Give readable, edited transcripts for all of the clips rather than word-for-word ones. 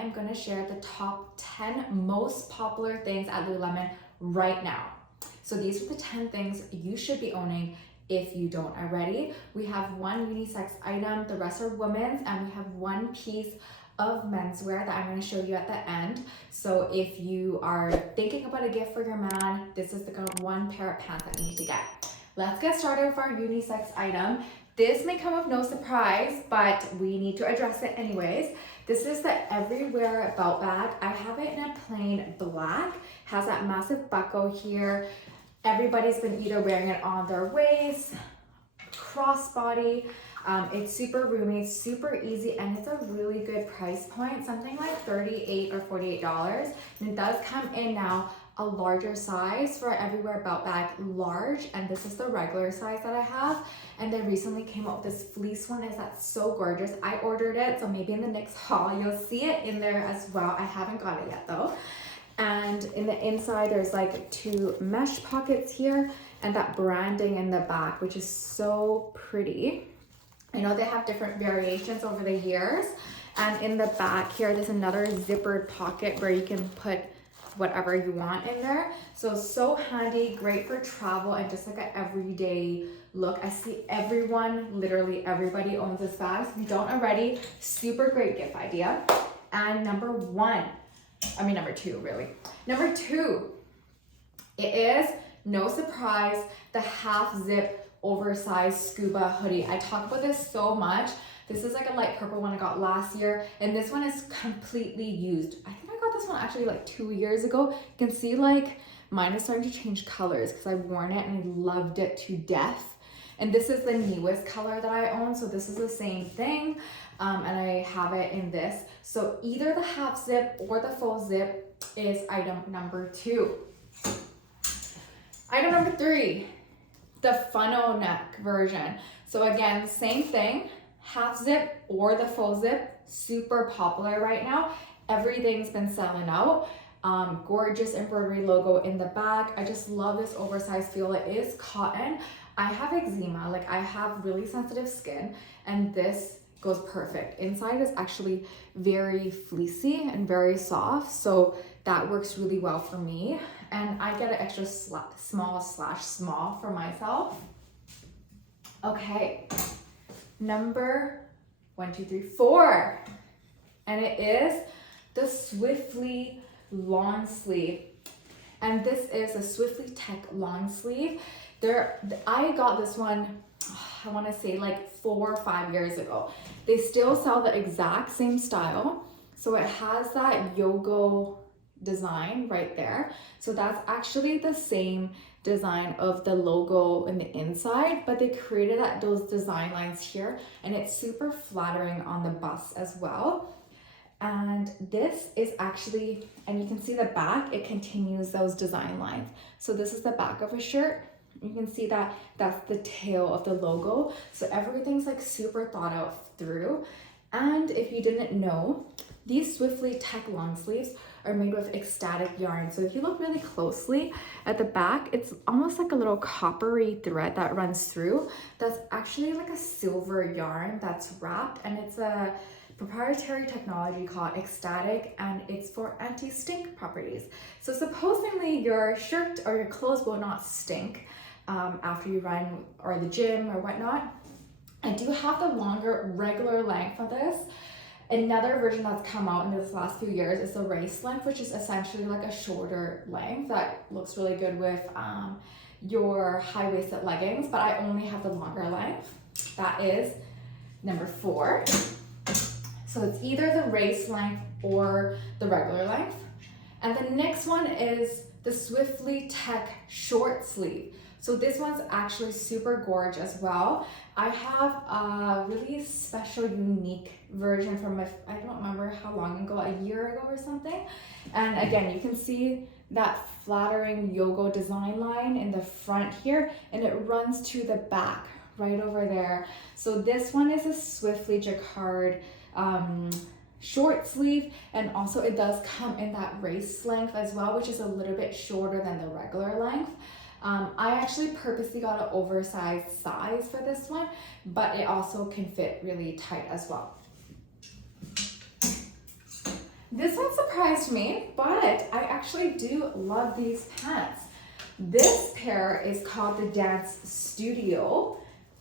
am going to share the top 10 most popular things at Lululemon right now. So these are the 10 things you should be owning if you don't already. We have one unisex item, the rest are women's, and we have one piece of menswear that I'm going to show you at the end. So if you are thinking about a gift for your man, this is the one pair of pants that you need to get. Let's get started with our unisex item. This may come with no surprise, but we need to address it anyways. This is the Everywhere belt bag. I have it in a plain black, has that massive buckle here. Everybody's been either wearing it on their waist, crossbody. It's super roomy, it's super easy, and it's a really good price point, something like $38 or $48. And it does come in now a larger size for Everywhere belt bag, large, and this is the regular size that I have. And they recently came out with this fleece one. That's so gorgeous. I ordered it, so maybe in the next haul you'll see it in there as well. I haven't got it yet though. And in the inside there's like 2 mesh pockets here and that branding in the back, which is so pretty. I know they have different variations over the years. And in the back here, there's another zippered pocket where you can put whatever you want in there. So handy, great for travel and just like an everyday look. I see everyone, literally everybody owns this bag. So if you don't already, super great gift idea. And number 2 really. Number 2, it is, no surprise, the half zip oversized scuba hoodie. I talk about this so much. This is like a light purple one I got last year, and this one is completely used. I think I got this one actually like 2 years ago. You can see like mine is starting to change colors because I've worn it and I loved it to death. And this is the newest color that I own, so this is the same thing. And I have it in this. So either the half zip or the full zip is item number 2. Item number 3, the funnel neck version. So again, same thing, half zip or the full zip, super popular right now. Everything's been selling out. Gorgeous embroidery logo in the back. I just love this oversized feel. It is cotton. I have eczema, like I have really sensitive skin, and this goes perfect. Inside is actually very fleecy and very soft, so that works really well for me. And I get an extra small for myself. Okay, number 4, and it is the Swiftly long sleeve. And this is a Swiftly Tech long sleeve. I got this one, I want to say like 4 or 5 years ago. They still sell the exact same style. So it has that yoga design right there. So that's actually the same design of the logo in the inside, but they created those design lines here, and it's super flattering on the bust as well. And this is actually, and you can see the back, it continues those design lines. So this is the back of a shirt. You can see that that's the tail of the logo. So everything's like super thought out through. And if you didn't know, these Swiftly Tech long sleeves are made with ecstatic yarn. So if you look really closely at the back, it's almost like a little coppery thread that runs through. That's actually like a silver yarn that's wrapped, and it's a proprietary technology called ecstatic, and it's for anti-stink properties. So supposedly your shirt or your clothes will not stink after you run or the gym or whatnot. I do have the longer regular length of this. Another version that's come out in this last few years is the race length, which is essentially like a shorter length that looks really good with your high-waisted leggings, but I only have the longer length. That is number 4. So it's either the race length or the regular length. And the next one is the Swiftly Tech short sleeve. So this one's actually super gorgeous as well. I have a really special, unique version from I don't remember how long ago, a year ago or something. And again, you can see that flattering yoga design line in the front here, and it runs to the back right over there. So this one is a Swiftly Jacquard short sleeve, and also it does come in that race length as well, which is a little bit shorter than the regular length. I actually purposely got an oversized size for this one, but it also can fit really tight as well. This one surprised me, but I actually do love these pants. This pair is called the Dance Studio.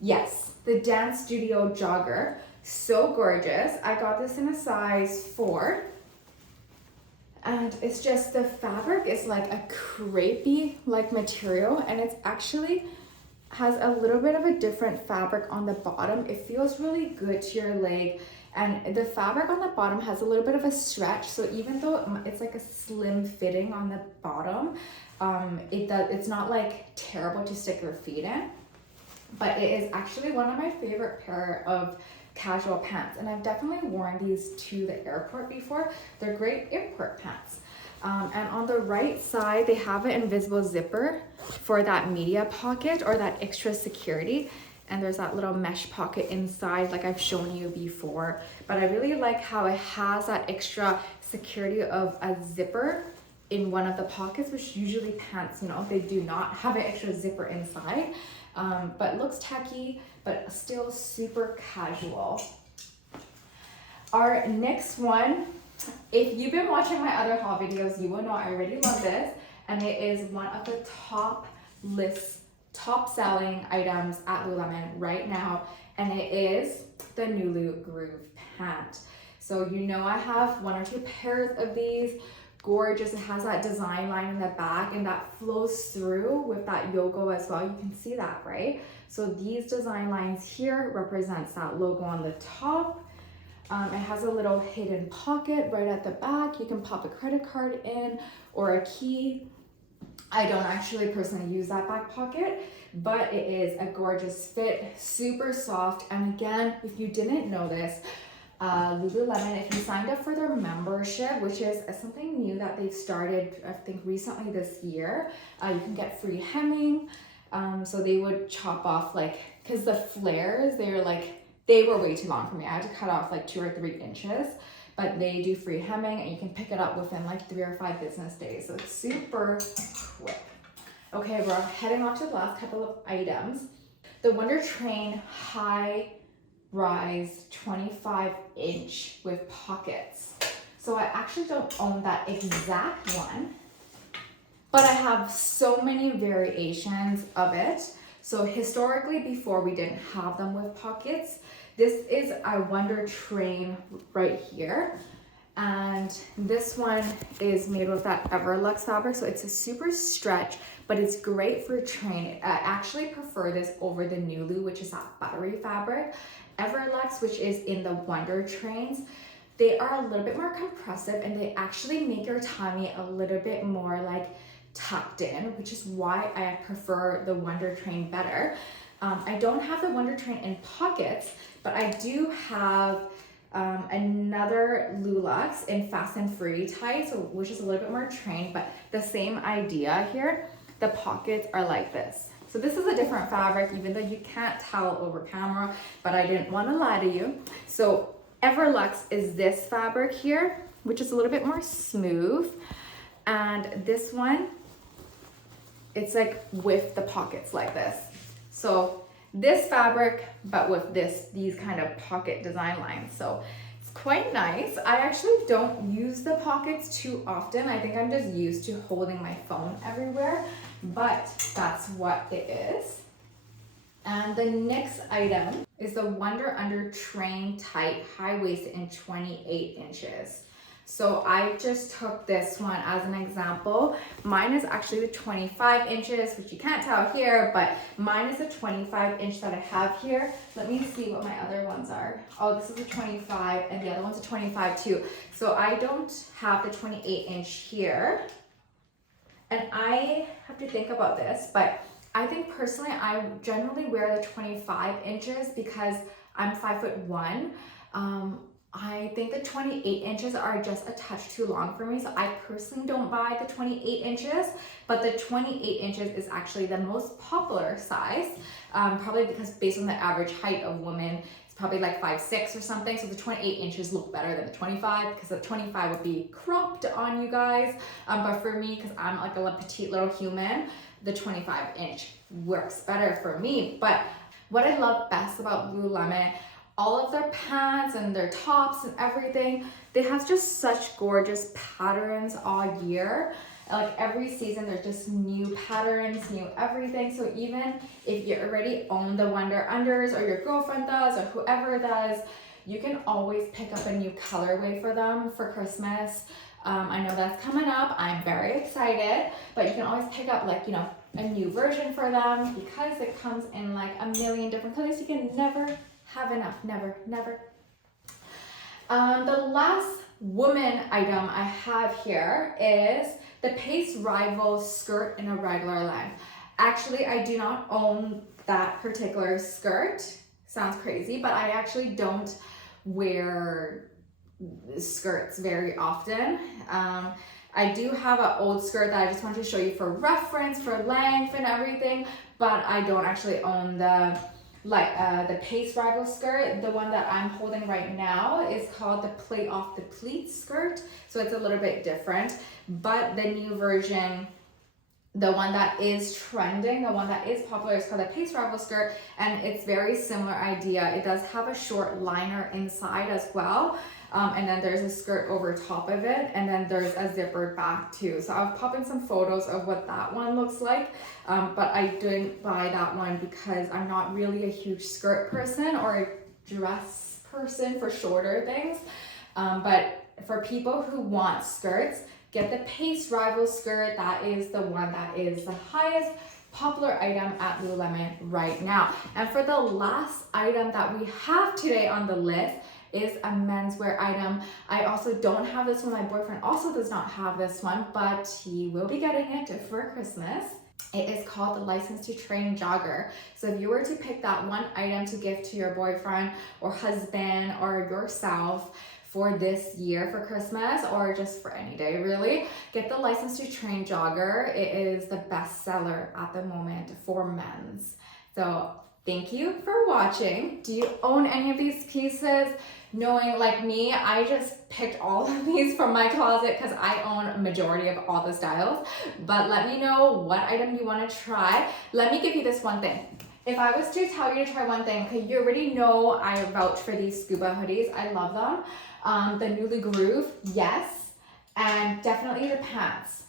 Yes, the Dance Studio Jogger. So gorgeous. I got this in a size 4. And it's just, the fabric is like a crepey like material, and it's actually has a little bit of a different fabric on the bottom. It feels really good to your leg, and the fabric on the bottom has a little bit of a stretch, so even though it's like a slim fitting on the bottom, it's not like terrible to stick your feet in. But it is actually one of my favorite pair of casual pants, and I've definitely worn these to the airport before. They're great airport pants. And on the right side, they have an invisible zipper for that media pocket or that extra security. And there's that little mesh pocket inside, like I've shown you before. But I really like how it has that extra security of a zipper in one of the pockets, which usually pants, you know, they do not have an extra zipper inside. But looks tacky, but still super casual. Our next one, if you've been watching my other haul videos, you will know I already love this, and it is one of the top selling items at Lululemon right now, and it is the Nulu Groove Pant. So you know I have 1 or 2 pairs of these. Gorgeous. It has that design line in the back, and that flows through with that logo as well. You can see that, right? So these design lines here represents that logo on the top. It has a little hidden pocket right at the back. You can pop a credit card in or a key. I don't actually personally use that back pocket, but it is a gorgeous fit, super soft. And again, if you didn't know this, Lululemon, if you signed up for their membership, which is something new that they've started, I think recently this year, you can get free hemming. So they would chop off, like, because the flares, they were way too long for me. I had to cut off like 2 or 3 inches, but they do free hemming, and you can pick it up within like 3 or 5 business days. So it's super quick. Okay, we're heading off to the last couple of items. The Wunder Train High Rise 25-inch with pockets. So I actually don't own that exact one, but I have so many variations of it. So historically, before, we didn't have them with pockets. This is a Wunder Train right here. And this one is made with that Everlux fabric. So it's a super stretch, but it's great for train. I actually prefer this over the Nulu, which is that buttery fabric. Everlux, which is in the Wunder Trains, they are a little bit more compressive, and they actually make your tummy a little bit more like tucked in, which is why I prefer the Wunder Train better. I don't have the Wunder Train in pockets, but I do have another Lulux in Fast and Free tight, so which is a little bit more train, but the same idea here. The pockets are like this. So this is a different fabric, even though you can't tell over camera, but I didn't want to lie to you. So Everlux is this fabric here, which is a little bit more smooth. And this one, it's like with the pockets like this. So this fabric, but with these kind of pocket design lines. So it's quite nice. I actually don't use the pockets too often. I think I'm just used to holding my phone everywhere, but that's what it is. And the next item is the Wunder Under Train Tight High Waist in 28 inches. So I just took this one as an example. Mine is actually the 25 inches, which you can't tell here, but mine is a 25 inch that I have here. Let me see what my other ones are. Oh, this is a 25 and the other one's a 25 too. So I don't have the 28 inch here. And I have to think about this, but I think personally, I generally wear the 25 inches because I'm 5'1". I think the 28 inches are just a touch too long for me. So I personally don't buy the 28 inches, but the 28 inches is actually the most popular size, probably because based on the average height of women, it's probably like 5'6" or something. So the 28 inches look better than the 25 because the 25 would be cropped on you guys. But for me, because I'm like a petite little human, the 25 inch works better for me. But what I love best about Lululemon all of their pants and their tops and everything, they have just such gorgeous patterns all year. Like every season, there's just new patterns, new everything. So even if you already own the Wunder unders, or your girlfriend does, or whoever does, you can always pick up a new colorway for them for Christmas. I know that's coming up. I'm very excited, but you can always pick up like, you know, a new version for them because it comes in like a million different colors. You can never have enough, never, never. The last woman item I have here is the Pace Rival skirt in a regular length. Actually, I do not own that particular skirt. Sounds crazy, but I actually don't wear skirts very often. I do have an old skirt that I just want to show you for reference, for length and everything, but I don't actually own the Pace Rival skirt. The one that I'm holding right now is called the Play Off the Pleats skirt, so it's a little bit different. But the new version, the one that is trending, the one that is popular, is called the Pace Rival skirt, and it's very similar idea. It does have a short liner inside as well, and then there's a skirt over top of it, and then there's a zippered back too. So I'll pop in some photos of what that one looks like, but I didn't buy that one because I'm not really a huge skirt person or a dress person for shorter things. But for people who want skirts, get the Pace Rival skirt. That is the one that is the highest popular item at Lululemon right now. And for the last item that we have today on the list is a menswear item. I also don't have this one. My boyfriend also does not have this one, but he will be getting it for Christmas. It is called the License to Train Jogger. So if you were to pick that one item to give to your boyfriend or husband or yourself for this year for Christmas, or just for any day really, get the License to Train Jogger. It is the best seller at the moment for men's. So thank you for watching. Do you own any of these pieces? Knowing like me, I just picked all of these from my closet because I own a majority of all the styles. But let me know what item you want to try. Let me give you this one thing. If I was to tell you to try one thing, okay, you already know I vouch for these Scuba hoodies. I love them. The Newly Groove, yes. And definitely the pants.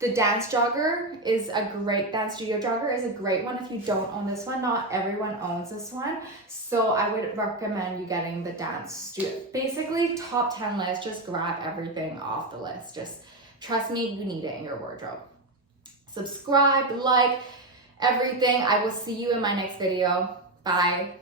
The Dance Jogger is a great, Dance Studio Jogger is a great one if you don't own this one. Not everyone owns this one. So I would recommend you getting the Dance Studio. Basically, top 10 list, just grab everything off the list. Just trust me, you need it in your wardrobe. Subscribe, like, everything. I will see you in my next video. Bye.